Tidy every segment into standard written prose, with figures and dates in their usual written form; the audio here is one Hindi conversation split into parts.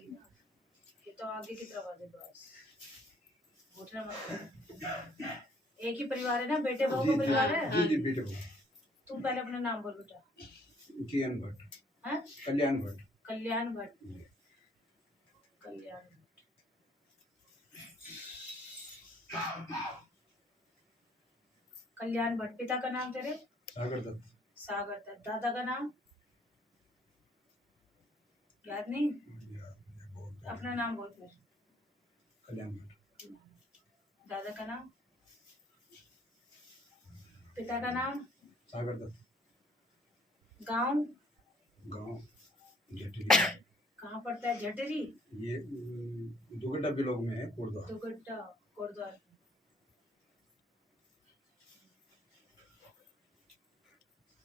जाएगी ना। ये तो आगे की तरफ आ जाए बस, घुटना मत। एक ही परिवार है ना, बेटे बहू का परिवार है। जी जी बेटे बहू। तू पहले अपना नाम बोल बेटा। किरण भट्ट। हैं? कल्याण भट्ट। कल्याण भट्ट। कल्याण भट्ट। कल्याण भट्ट। पिता का नाम तेरे? सागर दत्त। सागर दत्त। दादा का नाम याद नहीं? अपना नाम बोल फिर। कल्याण भट्ट। दादा का नाम? पिता का नाम? सागर दत्त। गांव? गांव झटेरी। कहाँ पड़ता है झटेरी? ये दुगड्डा ब्लॉक में है, कोटद्वार। दुगड्डा कोटद्वार।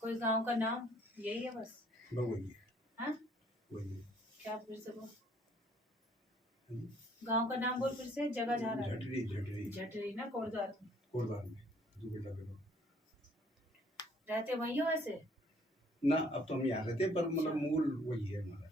कोई गांव का नाम यही है बस? वही है। हाँ? वही है। क्या फिर से बोल, गांव का नाम बोल फिर से, जगह जा रहा है। झटेरी। झटेरी। झटेरी ना, कोटद्वार में। कोटद्वार में दुगड्डा ब्लॉक। रहते वही हो वैसे? ना अब तो हम यहाँ रहते हैं, पर मतलब मूल वही है हमारा।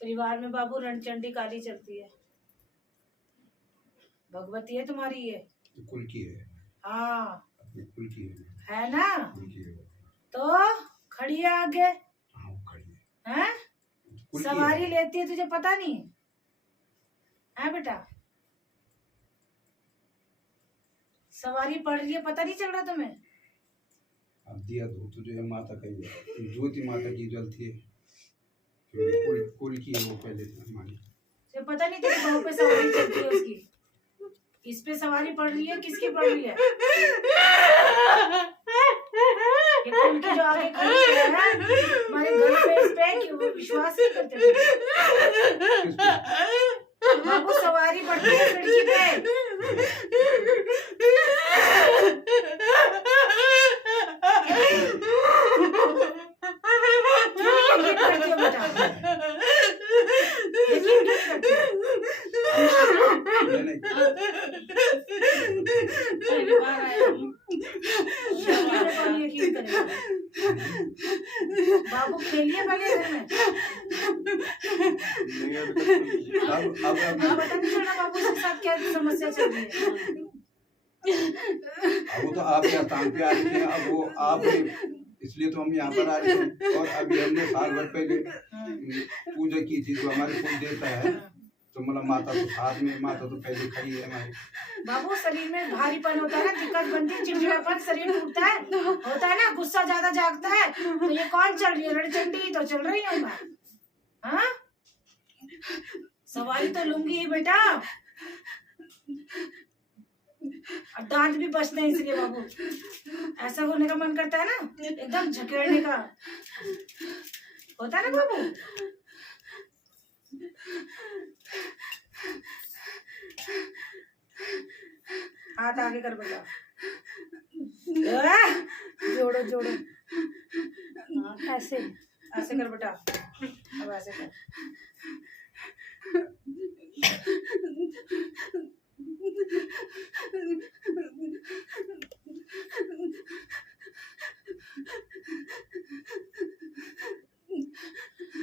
परिवार में बाबू रणचंडी काली चलती है। भगवती है तुम्हारी ये? कुल की है। हाँ अपने कुल की है ना? कुल की है। तो खड़ी है आगे। हाँ वो खड़ी है। हैं? कुल की सवारी है। लेती है, तुझे पता नहीं है बेटा? सवारी पड़ रही है, पता नहीं चल रहा तुम्हें? अब दिया दो तो जो है माता का ही ज्योति माता की जलती है। कुल की है वो पहले से हमारी। तुझे पता नहीं तेरी बहू पे सवारी चलती है उसकी? इस पे सवारी पड़ रही है, किसकी पड़ रही है? ये कुल की जो आगे खड़ी है हमारे घर पे, इस पे कि वो विश्वास नहीं करते बाबू। सवारी पड़ती है लड़की पे। बाबू खेलिए पहले घर में। अब पता नहीं चल रहा बाबू के साथ क्या समस्या चल रही है। अब वो तो आप यहाँ स्थान पे आ रही है, अब वो आप इसलिए तो हम यहाँ पर आ रहे हैं। और अभी हमने साल भर पहले पूजा की थी, जो हमारे कुल देवता है, तो मतलब माता तो साथ में, माता तो पहले खड़ी है हमारी। बाबू शरीर में भारीपन होता है ना, दिक्कत बनती है, चिड़चिड़ापन, शरीर टूटता है, होता है ना, गुस्सा ज्यादा जागता है। तो ये कौन चल रही है? रणचंडी तो चल रही है। हाँ सवारी तो लूंगी बेटा। और दांत भी बचते हैं इसलिए बाबू ऐसा होने का मन करता है ना, एकदम झकेड़ने का होता है ना बाबू। हाथ आगे कर बेटा, जोड़ो जोड़ो। हाँ ऐसे ऐसे कर बेटा, अब ऐसे कर।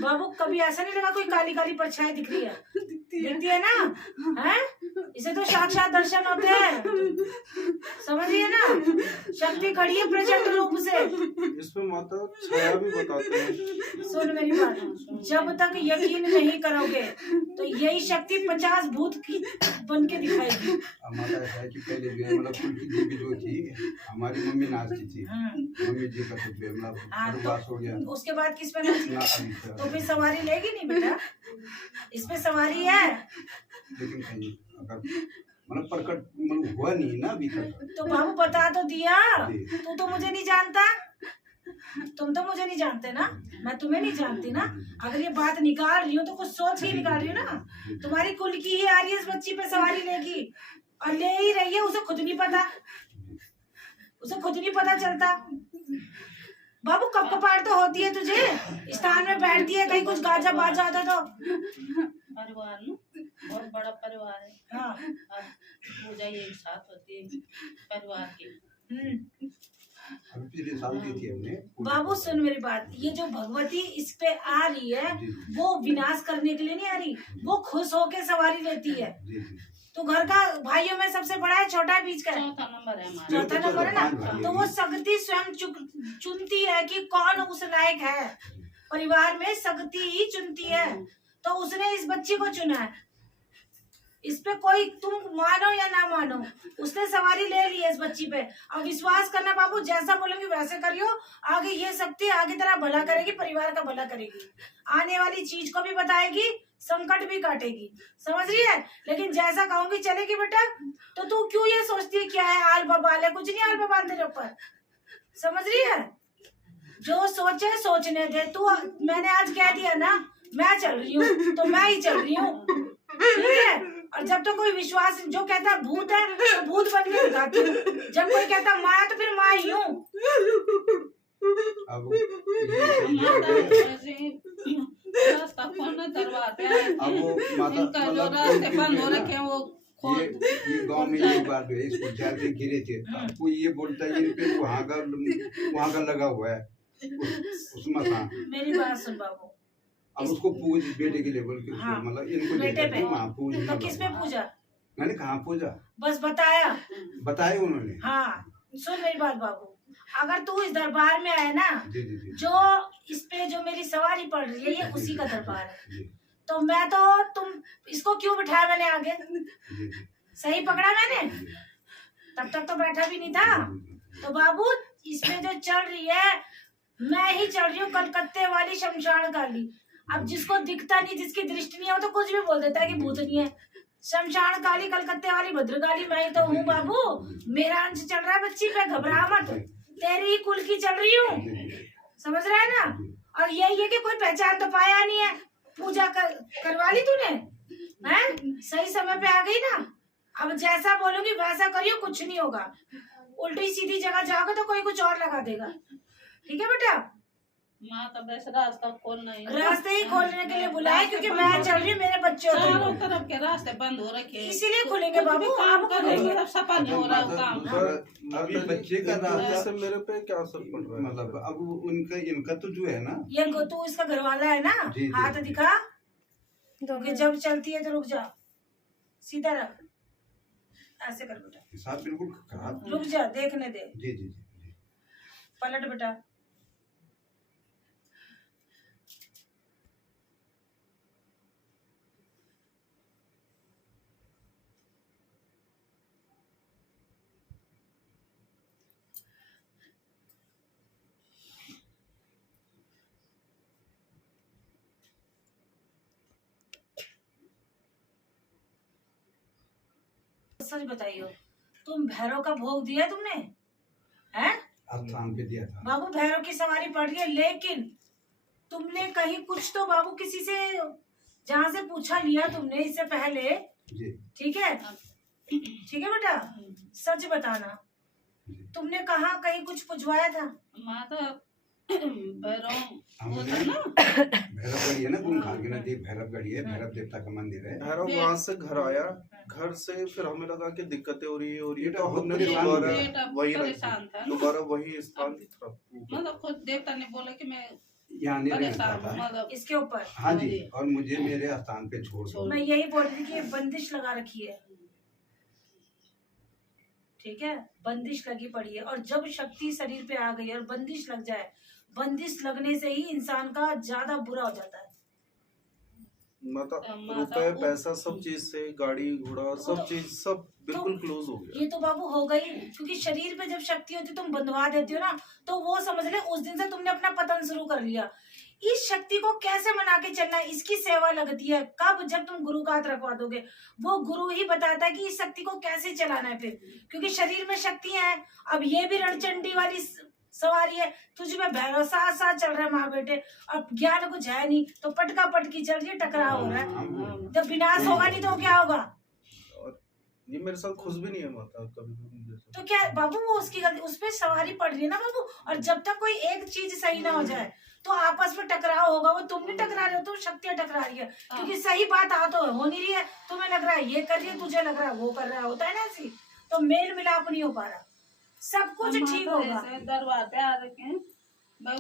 बाबू कभी ऐसा नहीं लगा कोई काली काली परछाई दिख रही है? दिखती है ना? हैं? इसे तो साक्षात दर्शन होते हैं, समझिए ना। शक्ति खड़ी है प्रचंड रूप से। इसमें माता छाया भी बताते हैं। सुन मेरी बात, जब तक यकीन नहीं करोगे तो यही शक्ति 50 भूत की बन के दिखाएगी। माता ऐसा है कि पहले जो है मतलब कुल की देवी जो थी हमारी मम्मी नाचती थी। मम्मी जी का कुछ मतलब हो गया। उसके बाद किस पे नाचती? तो फिर सवारी लेगी नहीं बेटा, इसमें सवारी है। लेकिन कहीं अगर मतलब प्रकट मतलब हुआ नहीं ना अभी तक। तो बाबू बता तो दिया, तू तो मुझे नहीं जानता। तुम तो मुझे नहीं जानते ना, मैं तुम्हें नहीं जानती ना। अगर ये बात निकाल रही हूँ तो कुछ सोच के ही निकाल रही हूँ ना। तुम्हारी कुल की ही आ रही है इस बच्ची पे सवारी लेगी, और ले ही रही है, उसे खुद नहीं पता, उसे खुद नहीं पता चलता। बाबू कब कपाट तो होती है तुझे, स्थान में बैठती है, कहीं कुछ गाजा बाजा होता तो। परिवार ना बहुत बड़ा परिवार है। हाँ अब पूजा एक साथ होती है परिवार की। अभी पिछले साल दी थी हमने। बाबू सुन मेरी बात, ये जो भगवती इस पे आ रही है वो विनाश करने के लिए नहीं आ रही, वो खुश होके सवारी लेती है। जी जी। तो घर का भाइयों में सबसे बड़ा है, छोटा है, बीच का है? चौथा नंबर है हमारा। चौथा नंबर है ना। तो वो शक्ति स्वयं चुनती है कि कौन उस लायक है, परिवार में शक्ति ही चुनती है। तो उसने इस बच्ची को चुना है, इस पे कोई तुम मानो या ना मानो, उसने सवारी ले ली है इस बच्ची पे। अब विश्वास करना बाबू, जैसा बोलेंगे वैसे करियो। आगे ये शक्ति आगे तेरा भला करेगी, परिवार का भला करेगी, आने वाली चीज को भी बताएगी, संकट भी काटेगी, समझ रही है? लेकिन जैसा कहूंगी चलेगी बेटा। तो तू क्यों ये सोचती है क्या है आल बबाल है? कुछ नहीं आल बबाल तेरे ऊपर, समझ रही है? जो सोचे सोचने दे तू। मैंने आज कह दिया ना मैं चल रही हूँ तो मैं ही चल रही हूँ, ठीक है? और जब तो कोई विश्वास, जो कहता है भूत है तो भूत बन के दिखाती हूँ, जब कोई कहता है माँ तो फिर माँ ही हूँ। अब ये सही है। रास्ता कौन दरवाजा है, अब वो माता इनका जो मतलब रास्ते बंद हो रखे हैं वो ये गांव में एक बार जो है इसको जैल से गिरे थे, आपको ये बोलता है इन पे वहाँ का लगा हुआ है उस मकान। मेरी बात सुन बाबू, अब उसको पूज बेटे के लेवल के हाँ, मतलब इनको बेटे पे वहाँ पूज। तो किस पे पूजा? मैंने कहाँ पूजा, बस बताया। बताए उन्होंने। हाँ सुन मेरी बात बाबू, अगर तू इस दरबार में आया ना, जी जी जी जो इस पे जो मेरी सवारी पड़ रही है ये उसी का दरबार है। जी तो मैं तो तुम इसको क्यों बिठाया मैंने आगे? जी सही पकड़ा मैंने? तब तक तो बैठा भी नहीं था। तो बाबू इसमें जो चल रही है, मैं ही चल रही हूँ कलकत्ते वाली शमशान काली। अब जिसको दिखता नहीं, जिसकी दृष्टि नहीं है, वो तो कुछ भी बोल देता है कि भूत नहीं है। शमशान काली, कलकत्ते वाली, भद्रकाली मैं ही तो हूँ बाबू। मेरा अंश चल रहा है बच्ची पे, घबरा मत, तेरी ही कुल की चल रही हूँ, समझ रहा है ना? और यही है कि कोई पहचान तो पाया नहीं है, पूजा करवा ली तूने, हैं? सही समय पे आ गई ना। अब जैसा बोलूंगी वैसा करियो, कुछ नहीं होगा। उल्टी सीधी जगह जाओगे तो कोई कुछ और लगा देगा, ठीक है बेटा? माँ तो बस रास्ता खोलना ही, रास्ते ही खोलने के लिए बुलाए, क्योंकि मैं चल रही हूँ, मेरे बच्चे होते चारों हैं, तरफ के रास्ते बंद हो रखे हैं। इसीलिए खुलेंगे बाबू। काम अब करेंगे खुलेंगे। तब सफल नहीं हो रहा वो काम। अभी बच्चे का रास्ता से मेरे पे क्या असर पड़ रहा है? मतलब अब उनका इनका तो जो है ना, ये तू इसका घर वाला है ना? जी, जी। हाथ दिखा, तो कि जब चलती है तो रुक जा, सीधा रख, ऐसे कर बेटा, हिसाब बिल्कुल खराब। रुक जा, देखने दे, जी जी जी पलट बेटा। सच बताइयो, तुम भैरव का भोग दिया तुमने, हैं? स्थान पे दिया था। बाबू भैरव की सवारी पड़ रही है, लेकिन तुमने कहीं कुछ तो बाबू किसी से जहाँ से पूछा लिया तुमने इससे पहले, जी ठीक है? ठीक है बेटा, सच बताना, तुमने कहाँ कहीं कुछ पूछवाया था? माँ तो भैरव वो हमने था ना, भैरवगढ़ी है ना, गुमखार नदी भैरवगढ़ी है, भैरव देवता का मंदिर है। भैरव वहाँ से घर आया, घर से फिर हमें लगा कि दिक्कतें हो रही है ये तो तो बहुत हमने परेशान दोबारा हो बेटा वही परेशान था ना। दोबारा वही स्थान की तरफ मतलब खुद देवता ने बोला कि मैं यहाँ नहीं रहता परेशान हूँ, था। मतलब इसके ऊपर हाँ जी, और मुझे मेरे स्थान पे छोड़ दो। मैं यही बोल रही थी कि बंदिश लगा रखी है, ठीक है? बंदिश लगी पड़ी है, और जब शक्ति शरीर पे आ गई और बंदिश लग जाए, बंदिश लगने से ही इंसान का ज्यादा बुरा हो जाता है। मतलब माता रुपए वो- पैसा सब चीज से, गाड़ी घोड़ा सब चीज सब बिल्कुल क्लोज हो गया। ये तो बाबू हो गई, क्योंकि शरीर पे जब शक्ति होती है तुम बंधवा देती हो ना, तो वो समझ ले उस दिन से तुमने अपना पतन शुरू कर लिया। इस शक्ति को कैसे मना के चलना है, इसकी सेवा लगती है कब? जब तुम गुरु का हाथ रखवा दोगे, वो गुरु ही बताता है कि इस शक्ति को कैसे चलाना है फिर, क्योंकि शरीर में शक्तियां हैं। अब ये भी रणचंडी वाली सवारी है तुझ में भैरव साथ साथ चल रहे हैं माँ बेटे, अब ज्ञान कुछ है नहीं तो पटका पटकी चल रही है, टकराव हो रहा है, जब विनाश होगा नहीं तो क्या होगा? और ये मेरे साथ खुश भी नहीं है माता कभी भी। तो क्या बाबू वो उसकी गलती, उस पर सवारी पड़ रही है ना बाबू। और जब तक कोई एक चीज सही ना हो जाए तो आपस में टकराव होगा। वो तुम नहीं टकरा रहे हो, तुम शक्तियां टकरा रही है, क्योंकि सही बात आ तो हो नहीं रही है। तुम्हें लग रहा है ये कर रही है, तुझे लग रहा है वो कर रहा है, होता है ना ऐसी, तो मेल मिलाप नहीं हो पा रहा। सब कुछ ठीक होगा। दरबार पे आ रखे हैं, मैं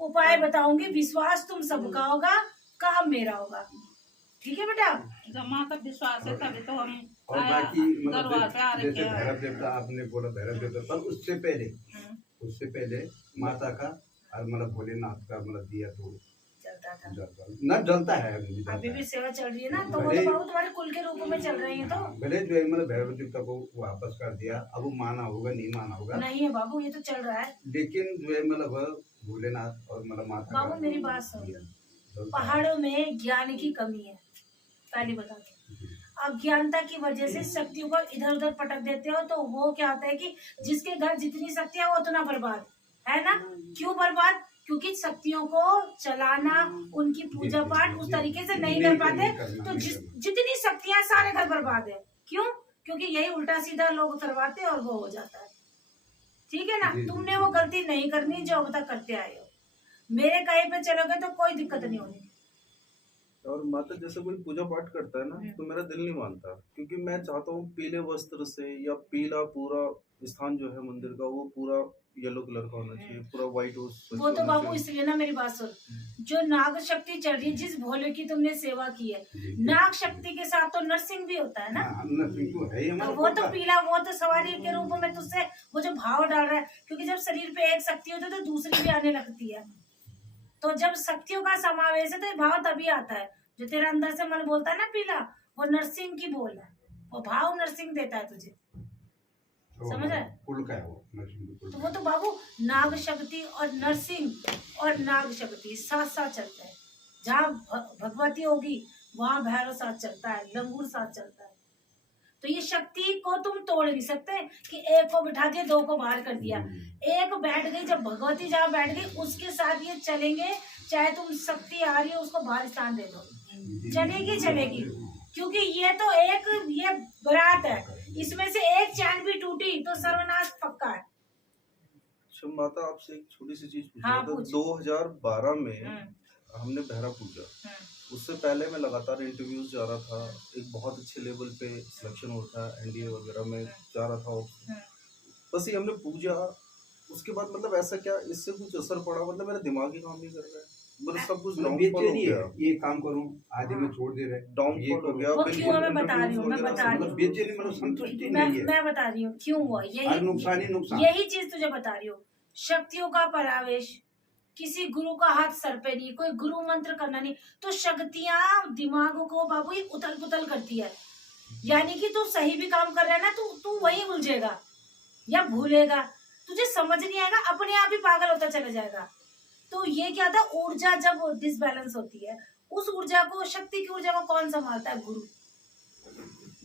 उपाय बताऊंगी, विश्वास तुम सबका होगा, काम मेरा होगा, ठीक है बेटा? जब माँ का विश्वास है तभी तो हम और बाकी दरबार पे आ मतलब रखे जैसे हैं। भैरव देवता आपने बोला, भैरव देवता, पर उससे पहले माता का और मतलब भोलेनाथ का मतलब दिया तो चलता था, न जलता है अभी भी, अभी भी सेवा चल रही है ना, तो वो तो बाबू तुम्हारे कुल के रूप में चल रही है। तो भले जो है मतलब भैरव देवता को वापस कर दिया, अब वो माना होगा नहीं माना होगा नहीं है बाबू, ये तो चल रहा है। लेकिन जो है मतलब भोलेनाथ और मतलब माता बाबू मेरी बात सुन, पहाड़ों में ज्ञान की कमी है, पहले बता के। अज्ञानता की वजह से शक्तियों को इधर उधर पटक देते हो, तो वो क्या होता है कि जिसके घर जितनी शक्तियां वो उतना बर्बाद है ना। क्यों बर्बाद? क्योंकि शक्तियों को चलाना, उनकी पूजा पाठ उस तरीके से नहीं कर पाते, तो जितनी शक्तियां सारे घर बर्बाद है। क्यों? क्योंकि यही उल्टा सीधा लोग करवाते हैं और वो हो जाता है, ठीक है ना। तुमने वो गलती नहीं करनी जो अब तक करते आए हो। मेरे कहे पे चलोगे तो कोई दिक्कत नहीं होगी। और माता जैसे कोई पूजा पाठ करता है ना तो मेरा दिल नहीं मानता, क्योंकि मैं चाहता हूँ पीले वस्त्र से या पीला पूरा स्थान जो है मंदिर का वो पूरा येलो कलर का होना चाहिए, पूरा व्हाइट वो तो बाबू इसलिए ना, मेरी बात सुन, जो नाग शक्ति चल रही है, जिस भोले की तुमने सेवा की है, नाग शक्ति के साथ तो नरसिंह भी होता है ना। तो वो तो पीला, वो तो सवारी के रूप में तुझसे वो जो भाव डाल रहा है, क्योंकि जब शरीर पे एक शक्ति होती है तो दूसरी भी आने लगती है। तो जब शक्तियों का समावेश है तो ये भाव तभी आता है। जो तेरा अंदर से मन बोलता है ना पीला, वो नरसिंह की बोल है, वो भाव नरसिंह देता है तुझे, समझ रहे? कुल का है वो नरसिंह। तो वो तो बाबू नाग शक्ति और नरसिंह और नाग शक्ति साथ साथ चलता है। जहाँ भगवती होगी वहाँ भैरव साथ चलता है, लंगूर साथ चलता है। तो ये शक्ति को तुम तोड़ नहीं सकते कि एक को बिठा दिया, दो को बाहर कर दिया। एक बैठ गई, जब भगवती जहाँ बैठ गई उसके साथ ये चलेंगे, चाहे तुम शक्ति आ रही है उसको बाहर स्थान दे दो, चलेगी चलेगी। क्योंकि ये तो एक ये बरात है, इसमें से एक चैन भी टूटी तो सर्वनाश पक्का है। अच्छा माता आपसे एक छोटी सी चीज हाँ, पूछना था। 2012 में हमने भैरव पूजा, उससे पहले मैं लगातार इंटरव्यूज जा रहा था, एक बहुत अच्छे लेवल पे सिलेक्शन होता है एनडीए वगैरह में जा रहा था। बस ये हमने पूजा, उसके बाद मतलब ऐसा क्या इससे कुछ असर पड़ा? मतलब मेरा दिमाग ही काम नहीं कर रहा है, मतलब सब कुछ डाउनफॉल हो गया। ये काम करूं आधे में छोड़ दे रहे, डाउनफॉल हो गया। वो क्यों, मैं बता रही हूँ, मैं बता रही हूँ, बेचैनी मतलब संतुष्टि नहीं है। मैं बता रही हूँ क्यों हुआ, नुकसान यही चीज तुझे बता रही हूँ। शक्तियों का परावेश, किसी गुरु का हाथ सर पे नहीं, कोई गुरु मंत्र करना नहीं, तो शक्तियां दिमाग को बाबू ही उथल पुथल करती है। यानी कि तू सही भी काम कर रहा है ना, तू वही उलझेगा या भूलेगा, तुझे समझ नहीं आएगा, अपने आप ही पागल होता चला जाएगा। तो ये क्या था, ऊर्जा जब डिसबैलेंस होती है, उस ऊर्जा को, शक्ति की ऊर्जा को कौन संभालता है?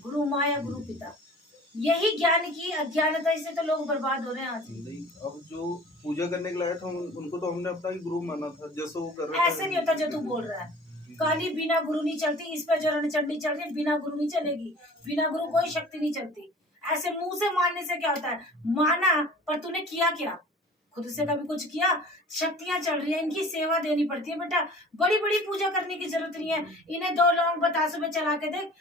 गुरु माँ या गुरु पिता। यही ज्ञान की अज्ञानता से तो लोग बर्बाद हो रहे हैं आज। नहीं, अब जो पूजा करने के लाए थे उनको तो हमने अपना ही गुरु माना था, जैसे वो कर रहे थे। ऐसे नहीं होता जो तू बोल रहा है। काली बिना गुरु नहीं चलती, इस पर जो रणचंडी चल रही है बिना गुरु नहीं चलेगी, बिना गुरु कोई शक्ति नहीं चलती। ऐसे मुंह से मानने से क्या होता है, माना पर तूने किया क्या? खुद से कभी कुछ किया? शक्तियां चल रही है, इनकी सेवा देनी पड़ती है बेटा। बड़ी बड़ी पूजा करने की जरूरत नहीं है। इन्हें 2 लौंग बतासों में चला के देख,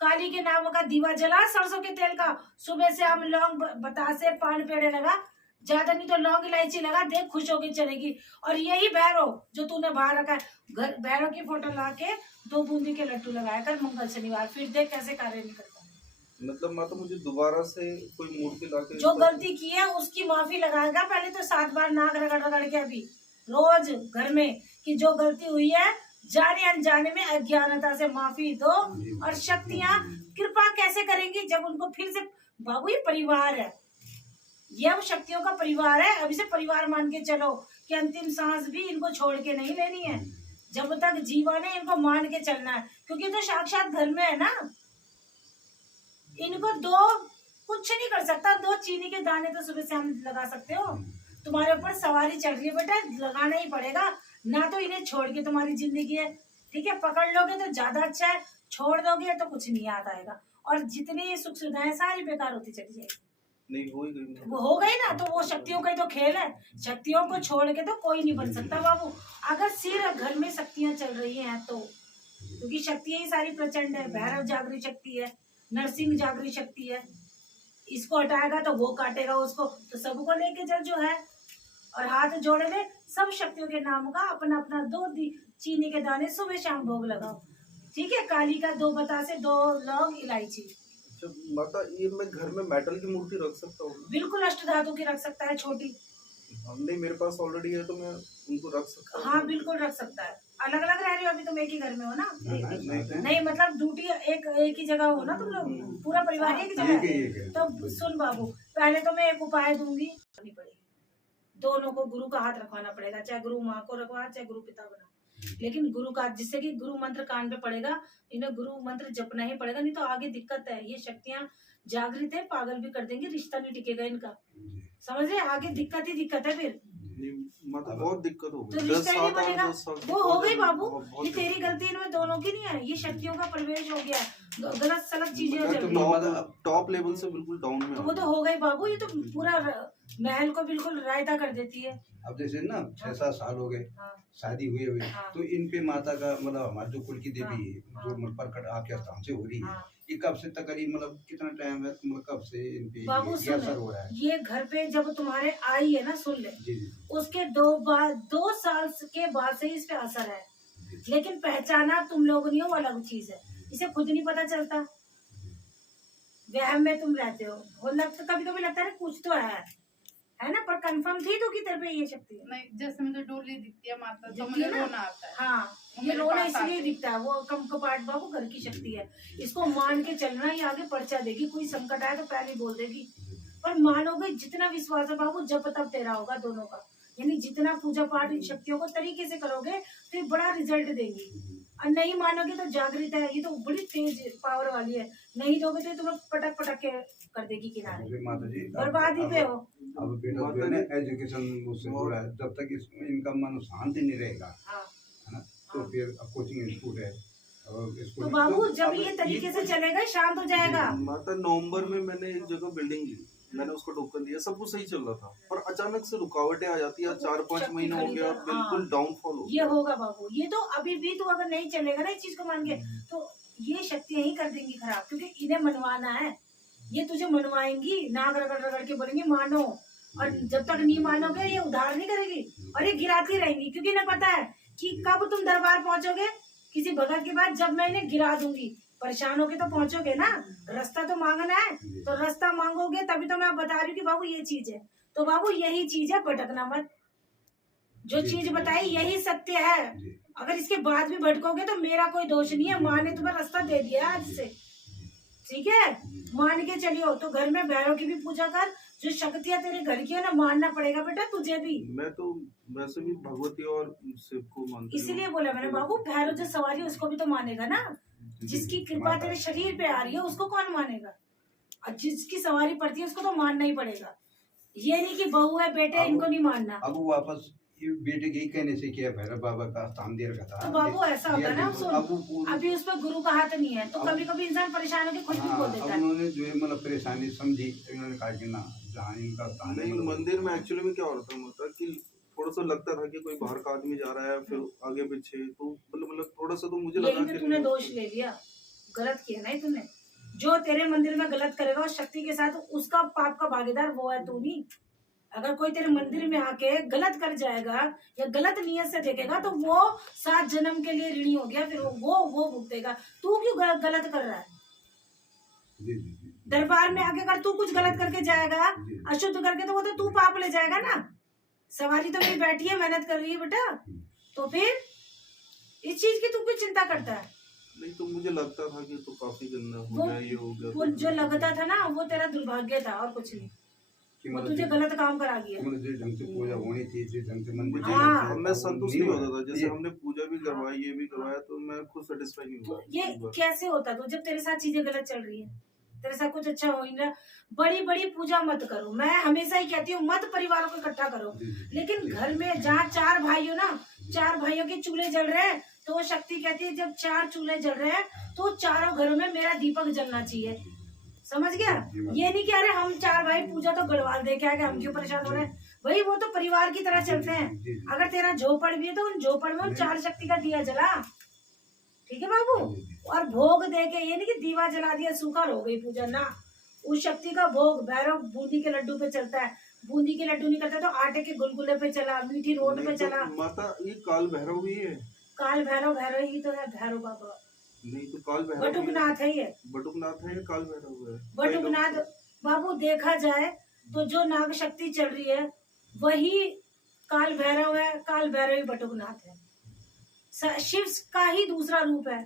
काली के नाम का दीवा जला सरसों के तेल का, सुबह से हम लौंग बतासे पान पेड़े लगा, ज्यादा नहीं तो लौंग इलायची लगा, देख खुश होकर चलेगी। और यही भैरव जो तूने बाहर रखा है, घर भैरव की फोटो ला के 2 बूंदी के लड्डू लगाया कर मंगल शनिवार, फिर देख कैसे कार्य नहीं करता। मतलब माता मुझे दोबारा से कोई मूर्ति लाके, जो गलती की है उसकी माफी लगाएगा। पहले तो 7 बार नाक रगड़ रगड़ के अभी रोज घर में कि जो गलती हुई है जाने अनजाने में अज्ञानता से माफी दो। और शक्तियां कृपा कैसे करेंगी जब उनको फिर से, बाबू ये परिवार है, ये अब शक्तियों का परिवार है। अभी से परिवार मान के चलो कि अंतिम सांस भी इनको छोड़ के नहीं लेनी है, जब तक जीवन है इनको मान के चलना है, क्योंकि तो साक्षात घर में है ना। इनको 2 कुछ नहीं कर सकता। 2 चीनी के दाने तो सुबह शाम लगा सकते हो। तुम्हारे ऊपर सवारी चढ़ रही है बेटा, लगाना ही पड़ेगा। ना तो इन्हें छोड़ के तुम्हारी जिंदगी है, ठीक है, पकड़ लोगे तो ज्यादा अच्छा है, छोड़ दोगे तो कुछ नहीं याद आएगा, और जितनी सुख सुविधाएं सारी बेकार होती चली जाएगी। नहीं हो ही गई। वो हो गई ना, तो वो शक्तियों का ही तो खेल है। शक्तियों को छोड़ के तो कोई नहीं बन सकता बाबू। अगर सिर्फ घर में शक्तियां चल रही हैं तो, क्योंकि शक्तियां ही सारी प्रचंड है। भैरव जागृत शक्ति है, नरसिंह जागृत शक्ति है। इसको हटाएगा तो वो काटेगा उसको, तो सबको लेके चल जो है, और हाथ जोड़ ले। सब शक्तियों के नाम का अपना अपना 2 चीनी के दाने सुबह शाम भोग लगाओ, ठीक है। काली का 2 बतासे, 2 लौंग, इलायची। अच्छा माता, ये मैं घर में मेटल की मूर्ति रख सकता हूँ? बिल्कुल अष्टधातु की रख सकता है, छोटी। नहीं, मेरे पास ऑलरेडी है तो मैं उनको रख सकता हूँ। हाँ बिल्कुल रख सकता है। अलग अलग रह रहे हो अभी, तुम एक ही घर में हो ना? नहीं नहीं मतलब ड्यूटी एक ही जगह हो ना तुम लोग, पूरा परिवार एक ही जगह है। तो सुन बाबू, पहले तो मैं एक उपाय दूंगी, करनी पड़ेगी। दोनों को गुरु का हाथ रखवाना पड़ेगा, चाहे गुरु माँ को रखवा, चाहे गुरु पिता बना, लेकिन गुरु का, जिससे कि गुरु मंत्र कान पे पड़ेगा। इन्हें गुरु मंत्र जपना ही पड़ेगा, नहीं तो आगे दिक्कत है। ये शक्तियां जागृत है, पागल भी कर देंगे, रिश्ता नहीं टिकेगा इनका, समझ रहे? आगे दिक्कत ही दिक्कत है फिर। मतलब बहुत दिक्कत हो तो गई। रिश्ता ही नहीं बनेगा। वो हो गई बाबू, बहुत ये तेरी गलती, इनमें दोनों की नहीं है। ये शक्तियों का प्रवेश हो गया, गलत सलत चीजें मतलब चल तुम रही हैं। टॉप लेवल से बिल्कुल डाउन में तो वो तो हो गई बाबू, ये तो पूरा महल को बिल्कुल रायता कर देती है। अब जैसे ना 6-7 साल हो गए हाँ। शादी हुए हाँ। तो इन पे माता का मतलब हमारे जो कुल की देवी है, हाँ। जो मतलब प्रकट आपके स्थान से हो रही है, हाँ। ये कब से तकरीबन मतलब कितना टाइम है, मतलब कब से इन पे बाबू ये असर हो रहा है? ये घर पे जब तुम्हारे आई है ना, सुन ले, जी जी उसके 2 साल के बाद से इस पे असर है, लेकिन पहचाना तुम लोग नहीं हो, वो अलग चीज है। इसे खुद नहीं पता चलता, वहम में तुम रहते हो। लगता कभी कभी लगता है कुछ तो है ना, पर कंफर्म थी तो की तरफ ये शक्ति है। नहीं, जैसे मुझे डोली दिखती है माता, तो दिखती मुझे है ना? रोना आता है। हाँ, वो ये मेरे रोना पास इसलिए आती दिखता है, वो कम कपाट बाबू घर की शक्ति है। इसको मान के चलना, ये आगे पर्चा देगी। कोई संकट आए तो पहले बोल देगी, पर मानोगे जितना विश्वास है बाबू, जब तब तेरा होगा दोनों का। यानी जितना पूजा पाठ इन शक्तियों को तरीके से करोगे तो ये बड़ा रिजल्ट देंगी, और नहीं मानोगे तो जागृत है, ये तो बड़ी तेज पावर वाली है। नहीं दोगे तो तुम्हें पटक पटक के कर देगी किनारे, मुझे माता जी बर्बादी पे हो। अब बेटा जो है ना एजुकेशन उससे जुड़ा है, जब तक इनका मन शांत नहीं रहेगा, हाँ। है ना, तो फिर अब कोचिंग इंस्टीट्यूट है और तो बाबू जब ये तरीके से चलेगा शांत हो जाएगा। माता, नवंबर में मैंने एक जगह बिल्डिंग ली, मैंने उसको टोकन दिया, सब कुछ सही चल रहा था, पर अचानक से रुकावटें आ जाती है। 4-5 महीने हो गया, बिल्कुल डाउनफॉल हो ये होगा बाबू। ये तो अभी भी तू अगर नहीं चलेगा ना इस चीज को मान के, तो ये शक्तियां ही कर देंगी खराब, क्योंकि इन्हें मनवाना है। ये तुझे मनवाएंगी, नाक रगड़ रगड़ के बोलेंगी मानो, और जब तक नहीं मानोगे ये उधार नहीं करेगी, और ये गिराती रहेंगी, क्योंकि इन्हें पता है कि कब तुम दरबार पहुंचोगे किसी भगत के बाद, जब मैं इन्हें गिरा दूंगी। परेशान होके तो पहुंचोगे ना, रास्ता तो मांगना है, तो रास्ता मांगोगे तभी तो मैं बता रही हूँ कि बाबू ये चीज है। तो बाबू यही चीज है, भटकना मत। जो चीज बताई यही सत्य है। अगर इसके बाद भी भटकोगे तो मेरा कोई दोष नहीं है, माँ ने तुम्हें रास्ता दे दिया है आज से, ठीक है? मान के चलियो। तो घर में भैरव की भी पूजा कर, जो शक्तियाँ तेरे घर की है ना, मानना पड़ेगा बेटा तुझे भी। मैं तो वैसे भी भगवती और शिव को मानती हूँ, इसीलिए बोला मैंने बाबू, भैरव जो सवारी है उसको भी तो मानेगा ना। जिसकी कृपा तेरे शरीर पे आ रही है उसको कौन मानेगा, और जिसकी सवारी पड़ती है उसको तो मानना ही पड़ेगा। ये नहीं कि बहू है बेटे इनको नहीं मानना। अब वो वापस ये बेटे के ही कहने से किया, भैरव बाबा का स्थान दे रखा था। तो बाबू ऐसा होता है ना, अब सुन, अभी उस पर गुरु का हाथ नहीं है, तो कभी कभी इंसान परेशान होकर खुद भी बोल देता अब है। उन्होंने जो है मतलब परेशानी समझी, इन्होंने कहा कि ना जहाँ इनका स्थान है, नहीं, मतलब मंदिर में एक्चुअली में क्या होता है कि थोड़ा सा लगता था कि कोई बाहर का आदमी जा रहा है, फिर आगे पीछे, तो मतलब थोड़ा सा तो मुझे लगा यही तो तूने दोष ले लिया, गलत किया ना तूने। जो तेरे मंदिर में गलत करेगा उस शक्ति के साथ, उसका पाप का भागीदार वो है, तू नहीं। अगर कोई तेरे मंदिर में आके गलत कर जाएगा या गलत नियत से देखेगा तो वो 7 जन्म के लिए ऋणी हो गया, फिर वो भुगतेगा। तू क्यों गलत कर रहा है? दरबार में आके अगर तू कुछ गलत करके जाएगा, अशुद्ध करके, तो वो तो तू पाप ले जाएगा ना। सवारी तो मेरी बैठी है, मेहनत कर रही है बेटा, तो फिर इस चीज की तू क्यों चिंता करता है? नहीं, तो मुझे लगता था कि तो काफी गंदा हो गया, ये हो गया, वो जो लगता था ना, वो तेरा दुर्भाग्य था और कुछ नहीं। वो तुझे गलत काम करा गया। जिस ढंग से पूजा होनी थी, जिस ढंग से मंदिर, हाँ। मैं संतुष्ट नहीं होता था। जैसे हमने पूजा भी करवाई, ये भी करवाया, तो मैं खुद सेटिस्फाई नहीं तो हुआ। ये कैसे होता? तो जब तेरे साथ चीजें गलत चल रही है तेरे साथ कुछ अच्छा हो ही ना। बड़ी बड़ी पूजा मत करो, मैं हमेशा ही कहती हूँ मत परिवारों को इकट्ठा करो, लेकिन घर में जहाँ 4 भाई हो ना, 4 भाइयों के चूल्हे जल रहे हैं, तो वो शक्ति कहती है जब 4 चूल्हे जल रहे हैं तो चारों घरों में मेरा दीपक जलना चाहिए। समझ गया? ये नहीं कह रहे हम 4 भाई पूजा तो गढ़वाल दे के आ गए, हम क्यों परेशान हो रहे हैं भाई, वो तो परिवार की तरह चलते हैं। अगर तेरा झोपड़ भी है तो उन झोपड़ में 4 शक्ति का दिया जला, ठीक है बाबू। और भोग दे के, ये नहीं कि दीवा जला दिया सूखा हो गई पूजा ना, उस शक्ति का भोग भैरव बूंदी के लड्डू पे चलता है, बूंदी के लड्डू नहीं करता तो आटे के गुलगुले पे चला, मीठी रोट पे चला। माता ये काल भैरव भी है, काल भैरव, भैरव ही तो है भैरव बाबा, नहीं तो काल भैरव बटुकनाथ है ये, बटुकनाथ है, काल भैरव है बटुकनाथ। बाबू देखा जाए तो जो नाग शक्ति चल रही है वही काल भैरव है, काल भैरव ही बटुकनाथ है, शिव का ही दूसरा रूप है,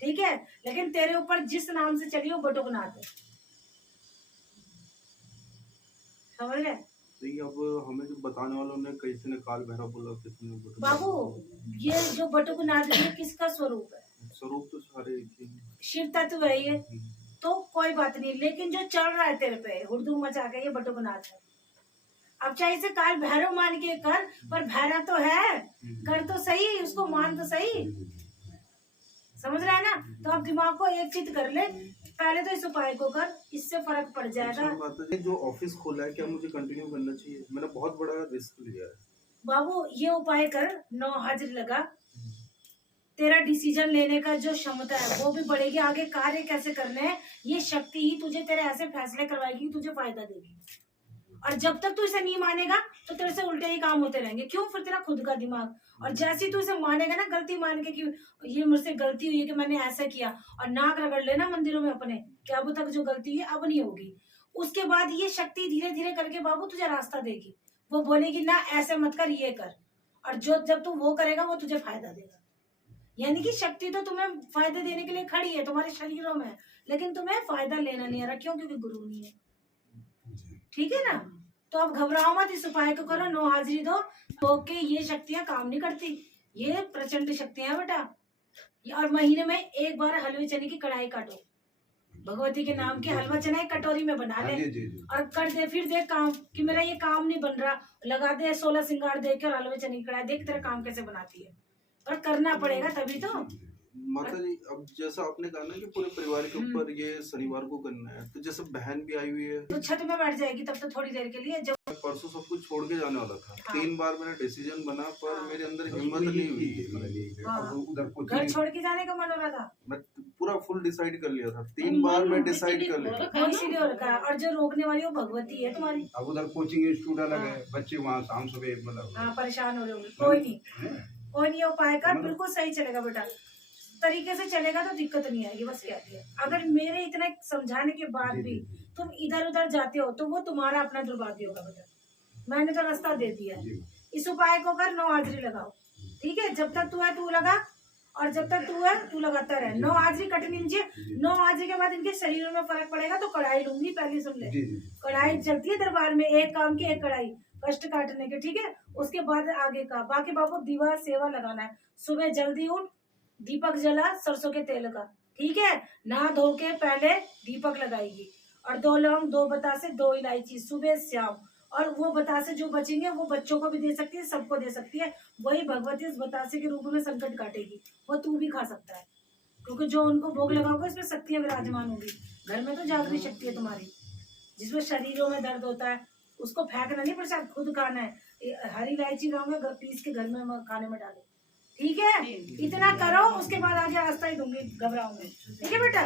ठीक है। लेकिन तेरे ऊपर जिस नाम से चली वो बटुकनाथ है, समझ गए? नहीं, अब हमें जो बताने वालों ने, किसी ने काल भैरव बोला, किसी ने बटुकनाथ। बाबू ये जो बटुकनाथ है किसका स्वरूप है? स्वरूप तो सारे एक ही हैं। शिव तत्व है ये, तो कोई बात नहीं, लेकिन जो चल रहा है तेरे पे हुड़दुम मचा के, ये बटुकनाथ है। अब चाहे इसे काल भैरव मान के कर, पर भैरव तो है, कर तो सही, उसको मान तो सही, समझ रहा है ना? तो अब दिमाग को एक चित कर ले, पहले तो इस उपाय को कर, इससे फर्क पड़ जाएगा। माता जो ऑफिस खोला है, क्या मुझे कंटिन्यू करना चाहिए? मैंने बहुत बड़ा रिस्क लिया है। बाबू ये उपाय कर, 9 हाजिरी लगा, तेरा डिसीजन लेने का जो क्षमता है वो भी बढ़ेगी, आगे कार्य कैसे करने हैं ये शक्ति ही तुझे तेरे ऐसे फैसले करवाएगी, तुझे फायदा देगी। और जब तक तू इसे नहीं मानेगा तो तेरे से उल्टे ही काम होते रहेंगे। क्यों? फिर तेरा खुद का दिमाग, और जैसे ही तू इसे मानेगा ना, गलती मान के कि ये मुझसे गलती हुई है कि मैंने ऐसा किया, और नाक रगड़ लेना मंदिरों में अपने कि अब तक जो गलती है अब नहीं होगी, उसके बाद ये शक्ति धीरे धीरे करके बाबू तुझे रास्ता देगी। वो बोलेगी ना ऐसे मत कर, ये कर, और जो जब तू वो करेगा वो तुझे फायदा देगा। यानी कि शक्ति तो तुम्हें फायदे देने के लिए खड़ी है तुम्हारे शरीरों में, लेकिन तुम्हें फायदा लेना नहीं आ रहा। क्यों? क्योंकि गुरु नहीं है, ठीक है ना? तो अब घबराओ मत, इस उपाय को करो, 9 हाजिरी दो, ओके। ये शक्तियां काम नहीं करती, ये प्रचंड शक्तियां हैं बेटा। और महीने में एक बार हलवे चने की कढ़ाई काटो, भगवती के नाम की हलवा चना एक कटोरी में बना ले, और कर दे, फिर देख काम कि मेरा ये काम नहीं बन रहा, लगा दे 16 सिंगार दे के और हलवे चने की कढ़ाई, देख तेरा काम कैसे बनाती है। पर करना पड़ेगा तभी तो। माता जी अब जैसा आपने कहा ना कि पूरे परिवार के ऊपर ये शनिवार को करना है, तो जैसे बहन भी आई हुई है तो छत में बैठ जाएगी तब तो थोड़ी देर के लिए। जब परसों सब कुछ छोड़ के जाने वाला था, हाँ। 3 बार मेरा डिसीजन बना, पर हाँ। मेरे अंदर हिम्मत नहीं हुई। हाँ। घर छोड़ के जाने का मन हो रहा था, मैं पूरा फुल डिसाइड कर लिया था, 3 बार मैं डिसाइड कर लिया। वो इसीलिए हो रखा है। और जो रोकने वाली वो भगवती है तुम्हारी। अब उधर कोचिंग इंस्टीट्यूट अलग है, बच्चे वहाँ शाम सुबह मतलब हाँ परेशान हो रहे होंगे। कोई नहीं, कोई नहीं, उपाय कर, बिल्कुल सही चलेगा बेटा, तरीके से चलेगा तो दिक्कत नहीं आएगी। बस कहती है अगर मेरे इतना समझाने के बाद भी तुम इधर उधर जाते हो तो वो तुम्हारा अपना दुर्भाग्य होगा बेटा। मैंने तो रास्ता दे दिया है। इस उपाय को कर, 9 हाजिरी लगाओ, ठीक है? जब तक तू है तू लगा, और जब तक तू है तू लगाता रहे। 9 हाजिरी कटनी चाहिए। 9 हाजिरी के बाद इनके शरीरों में फर्क पड़ेगा तो कढ़ाई लूंगी, पहले सुन ले। कढ़ाई चलती है दरबार में, एक काम की एक कढ़ाई, कष्ट काटने के, ठीक है? उसके बाद आगे का बाकी बाबू दीवा सेवा लगाना है। सुबह जल्दी उठ, दीपक जला सरसों के तेल का, ठीक है? नहा धो के पहले दीपक लगाएगी, और 2 लौंग, 2 बतासे, 2 इलायची सुबह शाम। और वो बतासे जो बचेंगे वो बच्चों को भी दे सकती है, सबको दे सकती है। वही भगवती उस बतासे के रूप में संकट काटेगी, वो तू भी खा सकता है, क्योंकि जो उनको भोग लगाओगे इसमें शक्तियां विराजमान होगी। घर में तो जागृत शक्ति है तुम्हारी, जिसमें शरीरों में दर्द होता है उसको फेंकना नहीं, प्रसाद खुद खाना है। हरी इलायची लाओगे पीस के घर में खाने में डालो, ठीक है? इतना करो, उसके बाद आगे रास्ता ही दूंगी, घबराओगे, ठीक है बेटा?